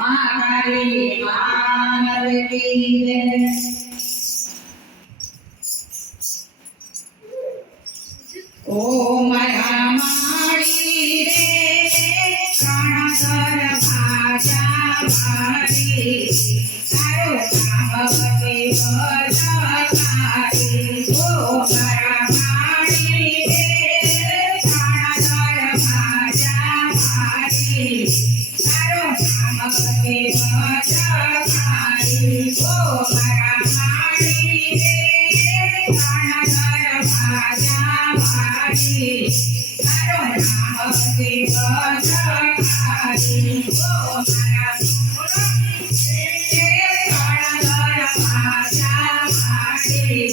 महाकाली मानव की जय। ओम रामाणी रे कणकर भाजा भारी तारो भगवती भजकारी। ओम रामाणी रे कणकर भाजा भारी तारो भगवती भजकारी। ओम रामाणी रे कणकर भाजा भारी तारो भगवती भजकारी। ओम रामाणी रे कणकर भाजा भारी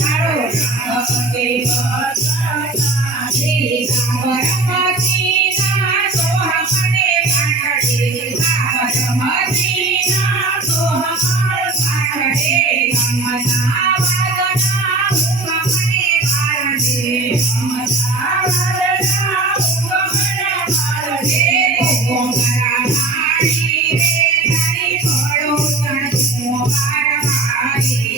तारो भगवती भजकारी। साबरमती ना सोहमने काठडे साबरमती ना सोहमने काठडे गमना वादना उगमने भारडे गमना वादना उगमने भारडे। ओम रामाणी रे तारी फळो तणो बारमारी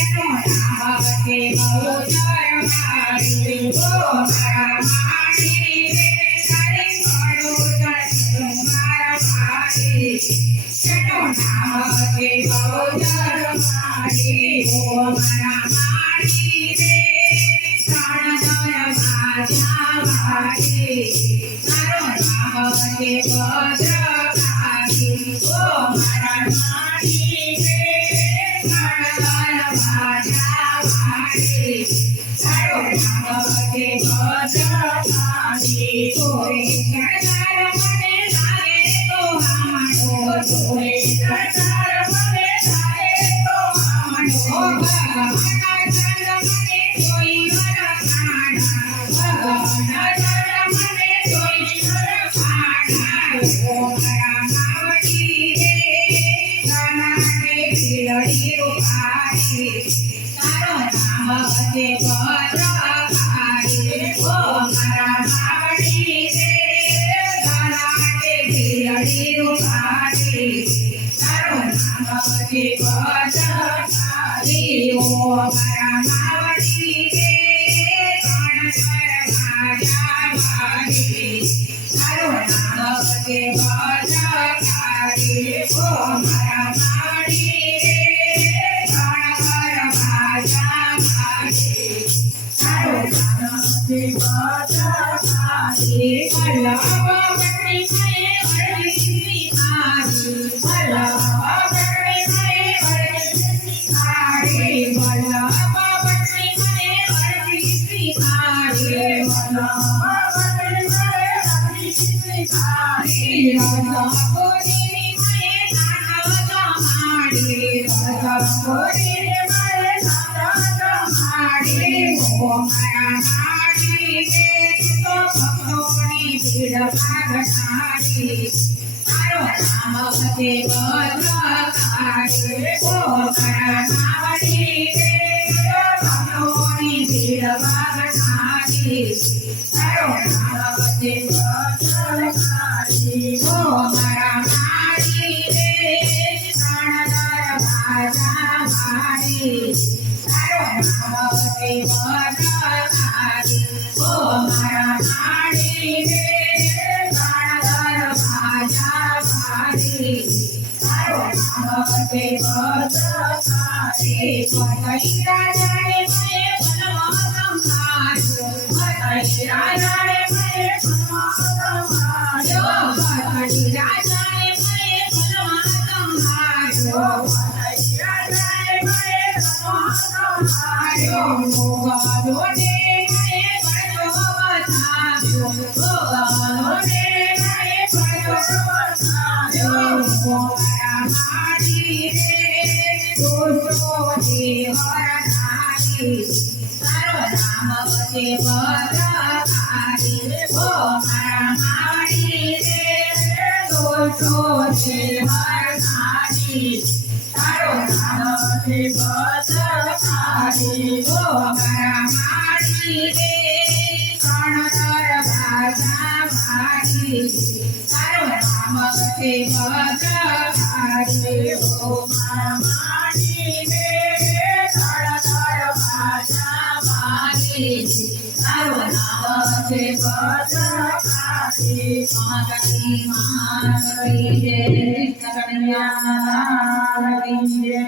एनो भगवती भजकारी। ओम रामाणी रे तारी फळो तणो बारमारी एनो भगवती भजकारी। ओम रामाणी रे कणकर भाजा भारी तारो भगवती भजकारी। ओम रामाणी रे कणकर भाजा भारी तारो भगवती भजकारी। तोरे कणकर मने लागे तो हामणो तोरे कणकर मने लागे तो हामणो भगवान चंद मने कोई वरखाना भगवान चंद मने कोई वरखाना। ओम रामावती रे कनाडे बिलड़ी रूपारी तारो भगवती भजकारी। ओम रामावती रे कनाडे बिलड़ी रूपारी तारो भगवती भजकारी। ओम रामावती रे कणकर भाजा भारी तारो भगवती भजकारी। ओम रामाणी रे कणकर भाजा भारी तारो भगवती भजकारी। वल्लभवती मये वरदी मारी वल्लभवती मये वरदी मारी वल्लभवती मये वरदी मारी वल्लभवती मये वरदी मारी रजपुरी मये नाटक मारी रजपुरी मये नाटक मारी। ओम रामाणी रे तो भक्तोनी भीड़ भागकारी तारो भगवती भजकारी। ओम रामाणी रे भक्तोनी भीड़ भागकारी तारो भगवती भजकारी। ओम रामाणी रे कणकर भाजा भारी तारो भगवती भजकारी। ओम रामाणी रे कणकर भाजा भारी तारो भगवती भजकारी। पतई राजाने मये बनवादम मार्यो पतई राजाने मये बनवादम मार्यो पतई राजाने मये बनवादम मार्यो पतई राजाने मये बनवादम मार्यो। मोगालो ने मये बड़ो बधायो मोगालो ने मये बड़ो बधायो। ओम रामाणी रे दोषो हरणारी तारो भगवती भजकारी। ओम रामाणी रे दोषो हरणारी तारो भगवती भजकारी। ओम रामाणी रे कणकर ભાષા મારી તારું નામ છે ભદ્રકાળી ઓ મારા માડીને તળ તળ ભાષા મારી તારું નામ છે ભદ્રકાળી માગણી માગણી જય કૃષ્ણ કનૈયા લાલ કી જય